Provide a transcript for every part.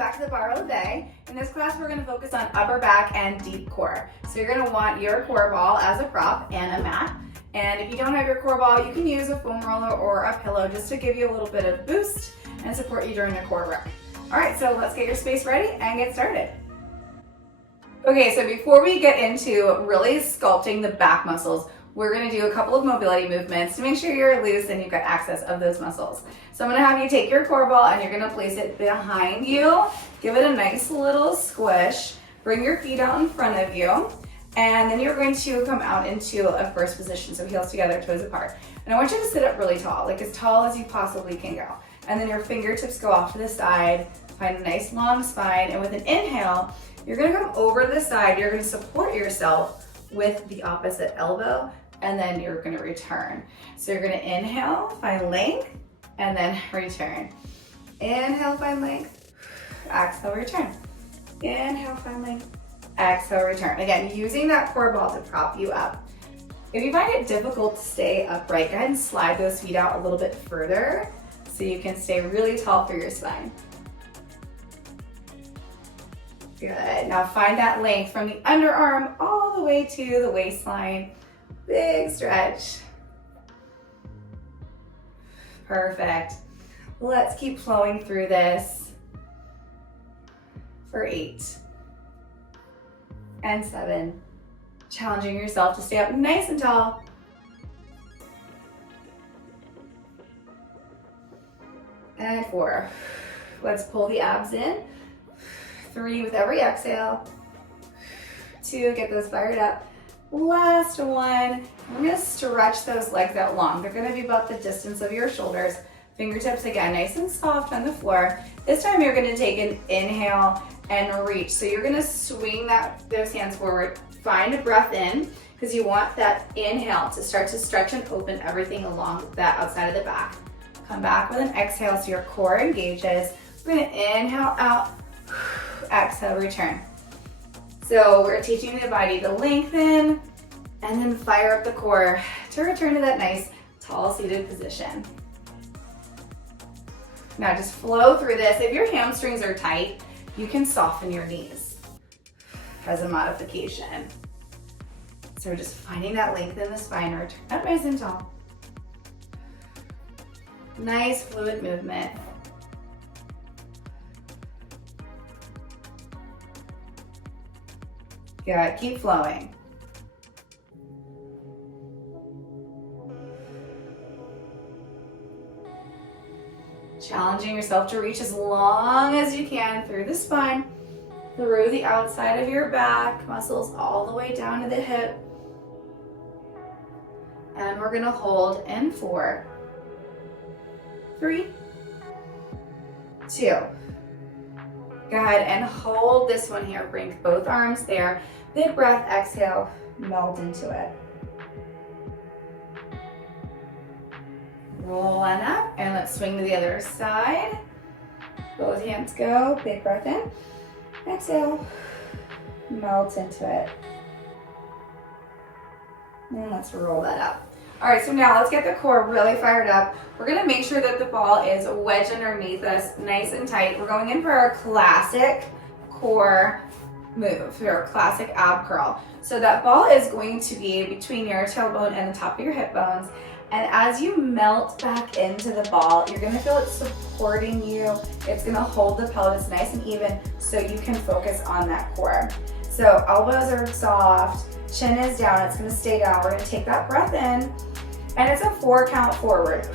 back to the Barre. In this class, we're gonna focus on upper back and deep core. So you're gonna want your core ball as a prop and a mat. And if you don't have your core ball, you can use a foam roller or a pillow just to give you a little bit of boost and support you during the core work. All right, so let's get your space ready and get started. Okay, so before we get into really sculpting the back muscles, we're gonna do a couple of mobility movements to make sure you're loose and you've got access of those muscles. So I'm gonna have you take your core ball and you're gonna place it behind you. Give it a nice little squish. Bring your feet out in front of you. And then you're going to come out into a first position. So heels together, toes apart. And I want you to sit up really tall, like as tall as you possibly can go. And then your fingertips go off to the side. Find a nice long spine. And with an inhale, you're gonna come over to the side. You're gonna support yourself with the opposite elbow, and then you're gonna return. So you're gonna inhale, find length, and then return. Inhale, find length, exhale, return. Inhale, find length, exhale, return. Again, using that core ball to prop you up. If you find it difficult to stay upright, go ahead and slide those feet out a little bit further so you can stay really tall for your spine. Good, now find that length from the underarm all the way to the waistline. Big stretch. Perfect. Let's keep flowing through this for 8 and 7. Challenging yourself to stay up nice and tall. And 4. Let's pull the abs in. 3 with every exhale. 2, get those fired up. Last one, we're gonna stretch those legs out long. They're gonna be about the distance of your shoulders. Fingertips again, nice and soft on the floor. This time you're gonna take an inhale and reach. So you're gonna swing those hands forward. Find a breath in, because you want that inhale to start to stretch and open everything along that outside of the back. Come back with an exhale so your core engages. We're gonna inhale out, exhale, return. So we're teaching the body to lengthen and then fire up the core to return to that nice tall seated position. Now just flow through this. If your hamstrings are tight, you can soften your knees as a modification. So we're just finding that length in the spine, return up nice and tall. Nice fluid movement. Good, keep flowing. Challenging yourself to reach as long as you can through the spine, through the outside of your back, muscles all the way down to the hip. And we're gonna hold in 4, 3, 2. Go ahead and hold this one here. Bring both arms there. Big breath, exhale, melt into it. Roll on up and let's swing to the other side. Both hands go, big breath in. Exhale, melt into it. And let's roll that up. All right, so now let's get the core really fired up. We're gonna make sure that the ball is wedged underneath us, nice and tight. We're going in for our classic core move, for our classic ab curl. So that ball is going to be between your tailbone and the top of your hip bones. And as you melt back into the ball, you're gonna feel it supporting you. It's gonna hold the pelvis nice and even so you can focus on that core. So elbows are soft, chin is down, it's gonna stay down. We're gonna take that breath in, and it's a 4 count forward.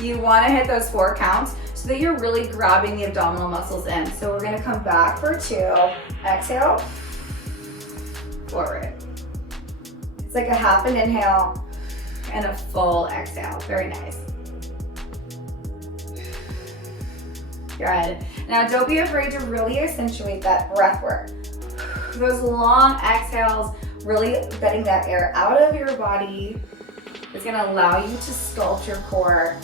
You wanna hit those 4 counts so that you're really grabbing the abdominal muscles in. So we're gonna come back for 2, exhale, forward. It's like a half an inhale and a full exhale, very nice. Good. Now don't be afraid to really accentuate that breath work. Those long exhales, really getting that air out of your body is gonna allow you to sculpt your core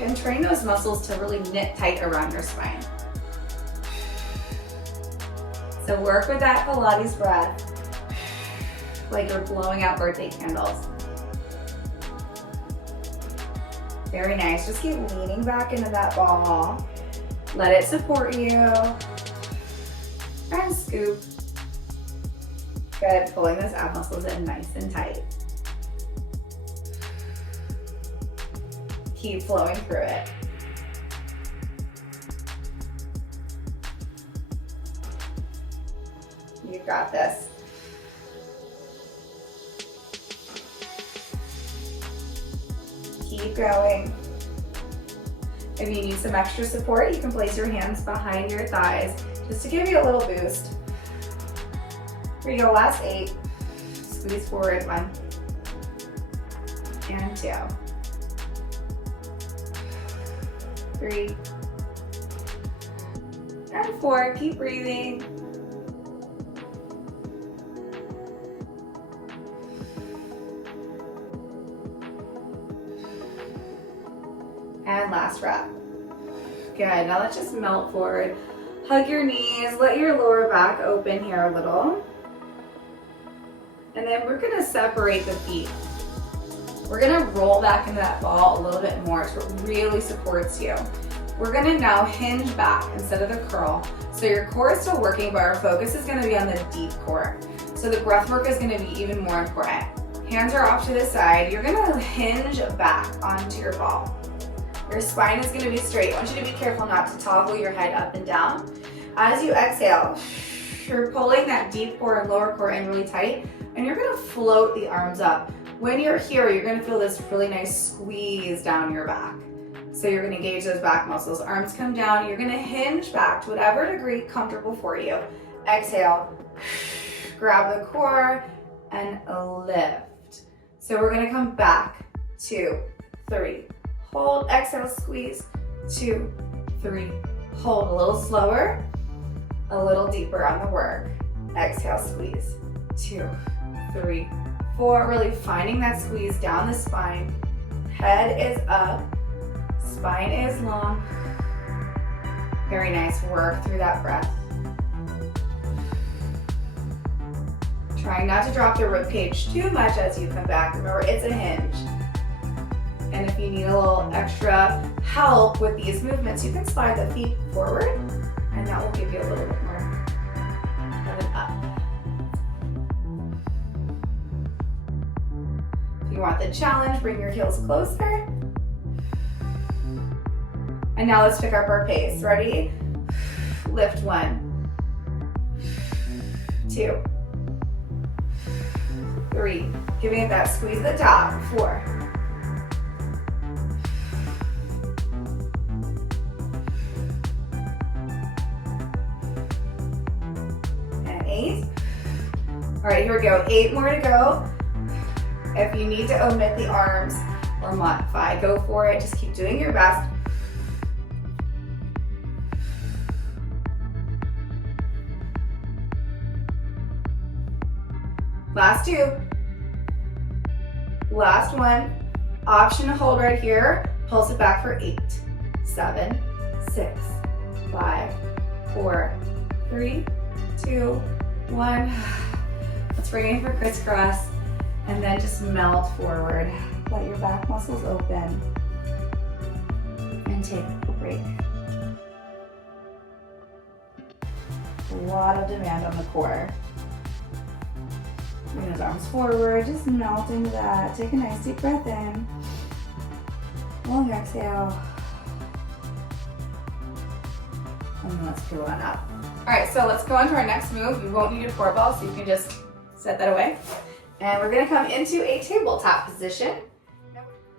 and train those muscles to really knit tight around your spine. So work with that Pilates breath like you're blowing out birthday candles. Very nice. Just keep leaning back into that ball. Let it support you. And scoop. Good, pulling those ab muscles in nice and tight. Keep flowing through it. You've got this. Keep going. If you need some extra support, you can place your hands behind your thighs just to give you a little boost. Here you go, last 8. Squeeze forward, 1 and 2. 3 and 4. Keep breathing. And last rep. Good, now let's just melt forward. Hug your knees, let your lower back open here a little. And then we're gonna separate the feet. We're gonna roll back into that ball a little bit more so it really supports you. We're gonna now hinge back instead of the curl. So your core is still working, but our focus is gonna be on the deep core. So the breath work is gonna be even more important. Hands are off to the side. You're gonna hinge back onto your ball. Your spine is gonna be straight. I want you to be careful not to toggle your head up and down. As you exhale, you're pulling that deep core and lower core in really tight, and you're gonna float the arms up. When you're here, you're gonna feel this really nice squeeze down your back. So you're gonna engage those back muscles. Arms come down, you're gonna hinge back to whatever degree comfortable for you. Exhale, grab the core and lift. So we're gonna come back, 2, 3. Hold, exhale, squeeze, 2, 3. Hold a little slower, a little deeper on the work. Exhale, squeeze, 2, 3, 4. Really finding that squeeze down the spine. Head is up, spine is long. Very nice work through that breath. Trying not to drop the ribcage too much as you come back. Remember, it's a hinge. And if you need a little extra help with these movements, you can slide the feet forward, and that will give you a little bit more of an up. If you want the challenge, bring your heels closer. And now let's pick up our pace. Ready? Lift 1, 2, 3. Giving it that squeeze at the top. 4. And 8. All right, here we go. 8 more to go. If you need to omit the arms or modify, go for it. Just keep doing your best. Last 2. Last 1. Option to hold right here. Pulse it back for 8, 7, 6, 5, 4, 3, 2, 1. Let's bring it for crisscross and then just melt forward. Let your back muscles open and take a break. A lot of demand on the core. Bring those arms forward, just melt into that. Take a nice deep breath in. Long exhale. And then let's peel on up. All right, so let's go on to our next move. You won't need a core ball, so you can just set that away. And we're gonna come into a tabletop position.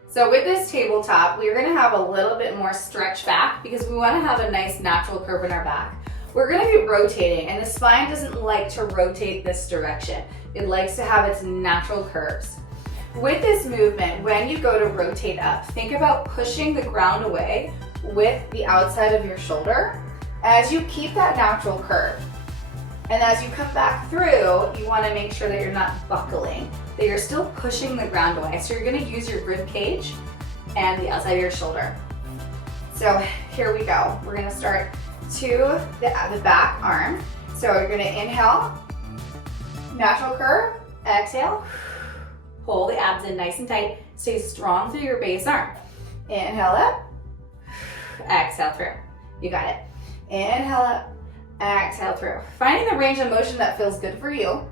So with this tabletop, we're gonna have a little bit more stretch back because we wanna have a nice natural curve in our back. We're gonna be rotating, and the spine doesn't like to rotate this direction. It likes to have its natural curves. With this movement, when you go to rotate up, think about pushing the ground away with the outside of your shoulder as you keep that natural curve. And as you come back through, you wanna make sure that you're not buckling, that you're still pushing the ground away. So you're gonna use your rib cage and the outside of your shoulder. So here we go. We're gonna start to the back arm. So you're gonna inhale, natural curve, exhale, pull the abs in nice and tight, stay strong through your base arm. Inhale up, exhale through. You got it. Inhale up, exhale through. Finding the range of motion that feels good for you.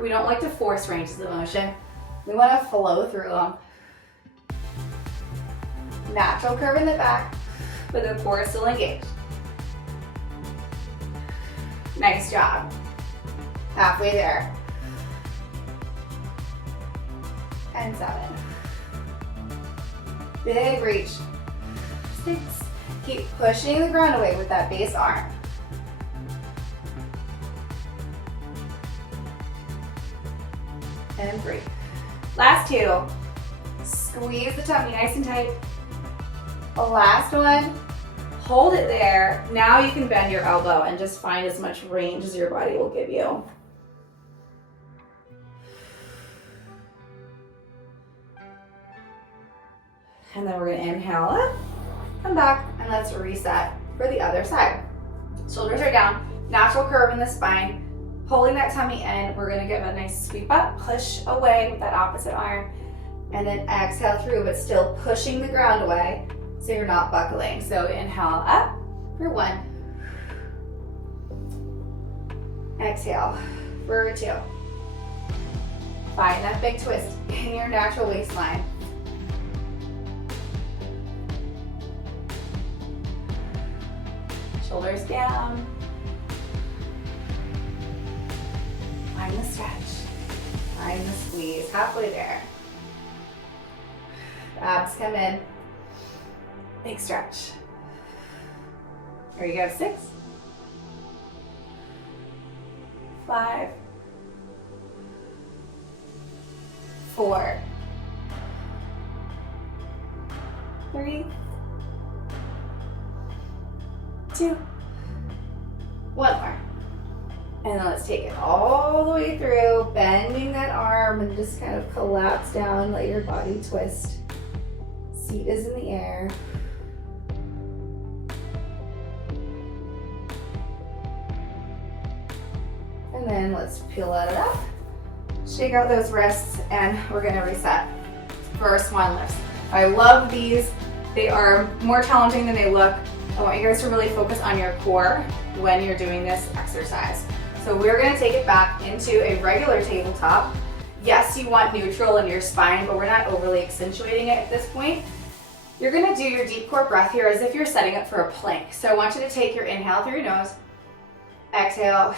We don't like to force ranges of motion. We want to flow through them. Natural curve in the back, but the core is still engaged. Nice job. Halfway there. And 7. Big reach. 6. Keep pushing the ground away with that base arm. And 3. Last 2. Squeeze the tummy nice and tight. The last one. Hold it there. Now you can bend your elbow and just find as much range as your body will give you. And then we're going to inhale up, come back, and let's reset for the other side. Shoulders are down, natural curve in the spine, pulling that tummy in. We're going to give a nice sweep up, push away with that opposite arm, and then exhale through, but still pushing the ground away so you're not buckling. So inhale up for 1. Exhale for 2. Find that big twist in your natural waistline. Shoulders down. Find the stretch. Find the squeeze. Halfway there. Abs come in. Big stretch. Here you go. 6. 5. 4. 3. 2. 1 more. And then let's take it all the way through, bending that arm and just kind of collapse down, let your body twist. Seat is in the air. And then let's peel it up. Shake out those wrists and we're gonna reset for our swan lifts. I love these. They are more challenging than they look. I want you guys to really focus on your core when you're doing this exercise. So we're going to take it back into a regular tabletop. Yes, you want neutral in your spine, but we're not overly accentuating it at this point. You're going to do your deep core breath here as if you're setting up for a plank. So I want you to take your inhale through your nose, exhale.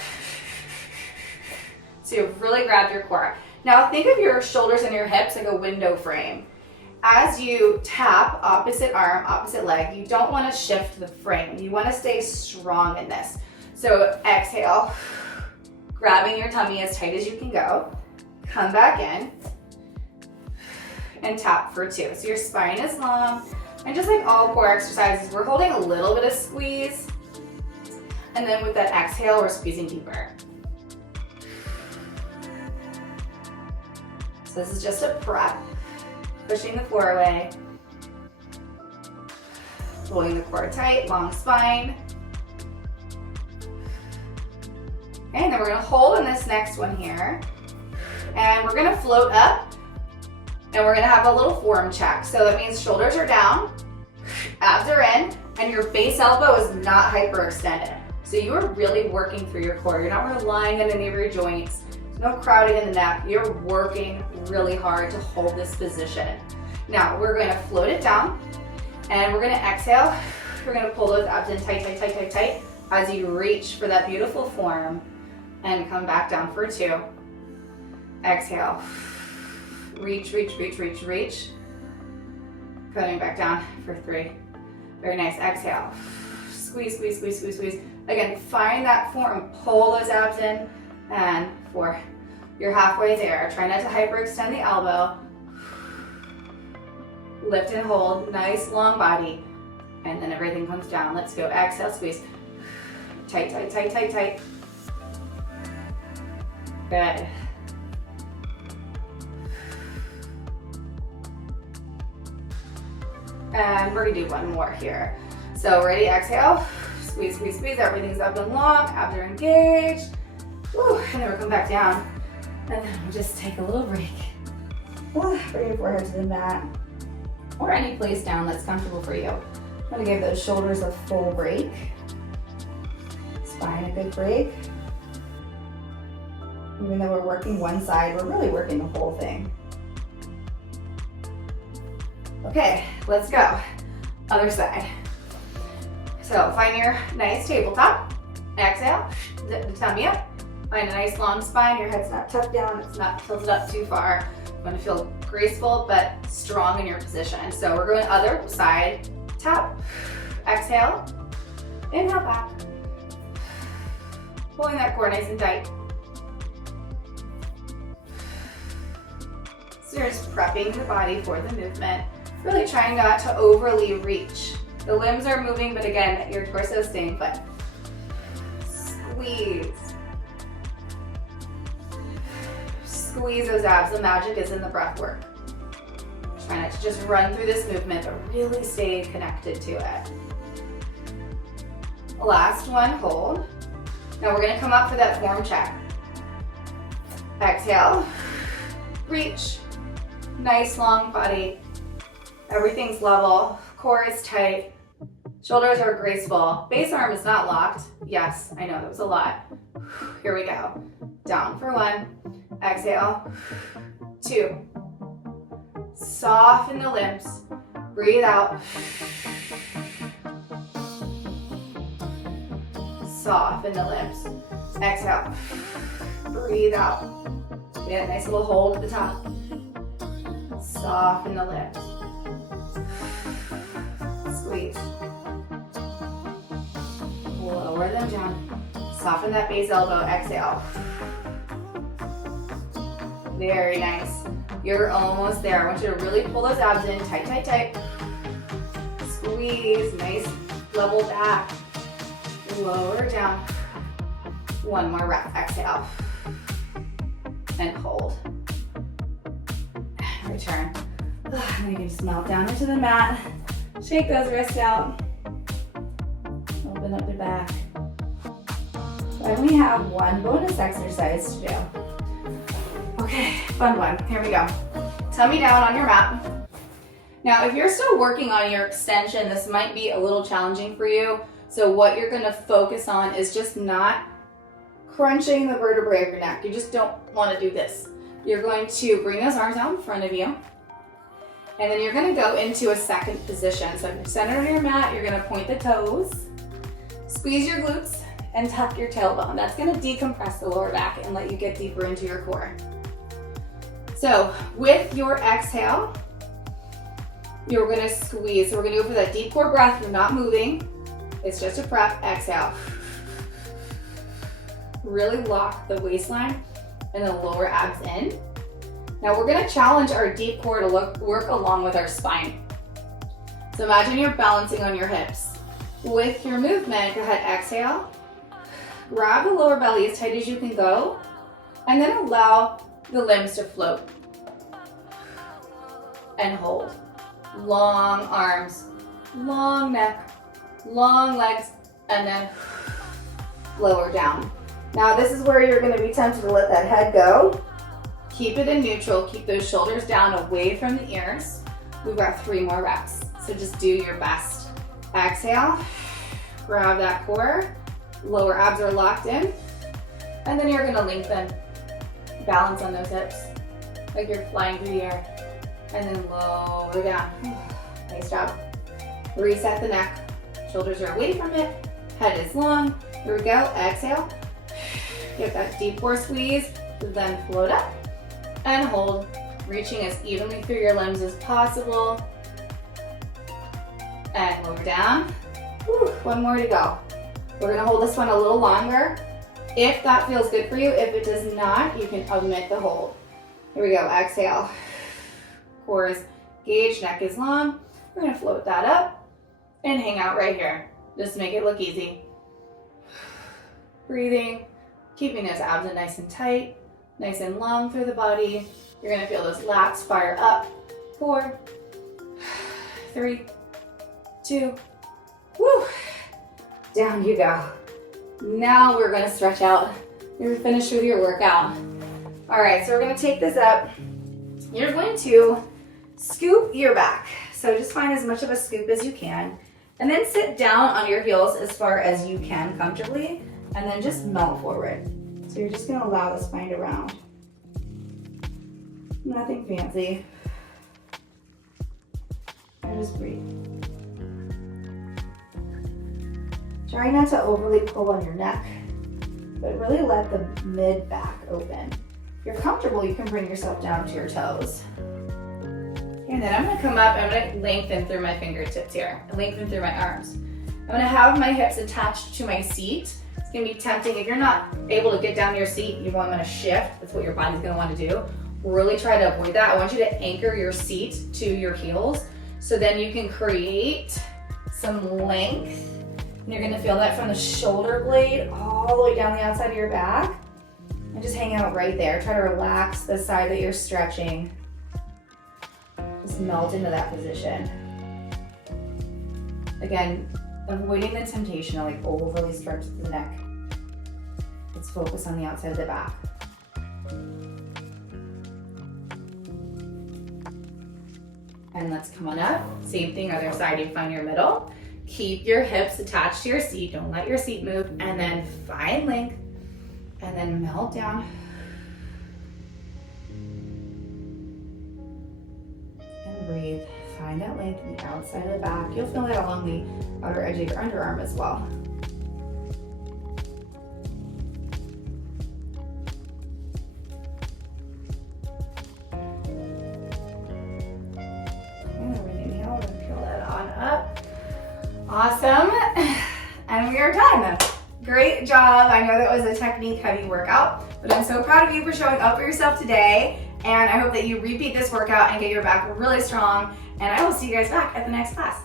So you've really grabbed your core. Now think of your shoulders and your hips like a window frame. As you tap opposite arm, opposite leg, you don't want to shift the frame. You want to stay strong in this. So exhale, grabbing your tummy as tight as you can go. Come back in and tap for 2. So your spine is long. And just like all core exercises, we're holding a little bit of squeeze. And then with that exhale, we're squeezing deeper. So this is just a prep. Pushing the floor away, pulling the core tight, long spine. Okay, and then we're gonna hold in this next one here. And we're gonna float up and we're gonna have a little form check. So that means shoulders are down, abs are in, and your base elbow is not hyperextended. So you are really working through your core. You're not relying on any of your joints. No crowding in the neck. You're working really hard to hold this position. Now we're going to float it down and we're going to exhale. We're going to pull those abs in tight, tight, tight, tight, tight as you reach for that beautiful form and come back down for 2. Exhale. Reach, reach, reach, reach, reach. Coming back down for 3. Very nice. Exhale. Squeeze, squeeze, squeeze, squeeze, squeeze. Again, find that form. Pull those abs in and 4. You're halfway there. Try not to hyperextend the elbow. Lift and hold, nice long body. And then everything comes down. Let's go. Exhale, squeeze. Tight, tight, tight, tight, tight. Good. And we're gonna do one more here. So ready, exhale. Squeeze, squeeze, squeeze. Everything's up and long. Abs are engaged. Woo, and then we'll come back down. And then we'll just take a little break. Bring your forehead to the mat or any place down that's comfortable for you. I'm gonna give those shoulders a full break. Spine a good break. Even though we're working one side, we're really working the whole thing. Okay, let's go. Other side. So find your nice tabletop. Exhale, zip the tummy up. Find a nice long spine. Your head's not tucked down. It's not tilted up too far. You want to feel graceful but strong in your position. So we're going other side. Tap. Exhale. Inhale back. Pulling that core nice and tight. So you're just prepping the body for the movement. Really trying not to overly reach. The limbs are moving, but again, your torso is staying put. Squeeze. Squeeze those abs. The magic is in the breath work. Try not to just run through this movement, but really stay connected to it. Last one, hold. Now we're gonna come up for that form check. Exhale, reach. Nice long body. Everything's level, core is tight, shoulders are graceful. Base arm is not locked. Yes, I know that was a lot. Here we go. Down for one, exhale, two. Soften the limbs, breathe out. Soften the limbs, exhale, breathe out. Get a nice little hold at the top. Soften the limbs. Squeeze. Lower them down. Soften that base elbow. Exhale. Very nice. You're almost there. I want you to really pull those abs in. Tight, tight, tight. Squeeze. Nice level back. Lower down. One more rep. Exhale. And hold. Return. And you can just melt down into the mat. Shake those wrists out. Open up the back. And we have one bonus exercise to do. Okay, fun one. Here we go. Tummy down on your mat. Now, if you're still working on your extension, this might be a little challenging for you. So what you're gonna focus on is just not crunching the vertebrae of your neck. You just don't wanna do this. You're going to bring those arms out in front of you. And then you're gonna go into a second position. So if you're centered on your mat, you're gonna point the toes, squeeze your glutes, and tuck your tailbone. That's gonna decompress the lower back and let you get deeper into your core. So with your exhale, you're gonna squeeze. So we're gonna go for that deep core breath. You're not moving. It's just a prep. Exhale. Really lock the waistline and the lower abs in. Now we're gonna challenge our deep core to work along with our spine. So imagine you're balancing on your hips. With your movement, go ahead, exhale. Grab the lower belly as tight as you can go, and then allow the limbs to float. And hold. Long arms, long neck, long legs, and then lower down. Now this is where you're gonna be tempted to let that head go. Keep it in neutral, keep those shoulders down away from the ears. We've got 3 more reps, so just do your best. Exhale, grab that core, lower abs are locked in, and then you're gonna lengthen. Balance on those hips, like you're flying through the air, and then lower down. Nice job. Reset the neck, shoulders are away from it, head is long. Here we go, exhale. Get that deep core squeeze, then float up and hold, reaching as evenly through your limbs as possible. And lower down. Whew, one more to go. We're gonna hold this one a little longer. If that feels good for you, if it does not, you can omit the hold. Here we go, exhale. Core is engaged, neck is long. We're gonna float that up and hang out right here. Just to make it look easy. Breathing, keeping those abs in nice and tight, nice and long through the body. You're gonna feel those lats fire up. 4, 3, 2, woo. Down you go. Now we're gonna stretch out. You're finished with your workout. All right, so we're gonna take this up. You're going to scoop your back. So just find as much of a scoop as you can. And then sit down on your heels as far as you can comfortably, and then just melt forward. So you're just gonna allow the spine to round. Nothing fancy. And just breathe. Try not to overly pull on your neck, but really let the mid back open. If you're comfortable, you can bring yourself down to your toes. And then I'm gonna come up, I'm gonna lengthen through my fingertips here, lengthen through my arms. I'm gonna have my hips attached to my seat. It's gonna be tempting. If you're not able to get down to your seat, you want to shift. That's what your body's gonna want to do. Really try to avoid that. I want you to anchor your seat to your heels, so then you can create some length. And you're gonna feel that from the shoulder blade all the way down the outside of your back. And just hang out right there. Try to relax the side that you're stretching. Just melt into that position. Again, avoiding the temptation to like overly stretch the neck. Let's focus on the outside of the back. And let's come on up. Same thing, other side, you find your middle. Keep your hips attached to your seat. Don't let your seat move. And then find length. And then melt down. And breathe. Find that length in the outside of the back. You'll feel that along the outer edge of your underarm as well. And then inhale and peel that on up. Awesome. And we are done. Great job. I know that was a technique heavy workout, but I'm so proud of you for showing up for yourself today. And I hope that you repeat this workout and get your back really strong. And I will see you guys back at the next class.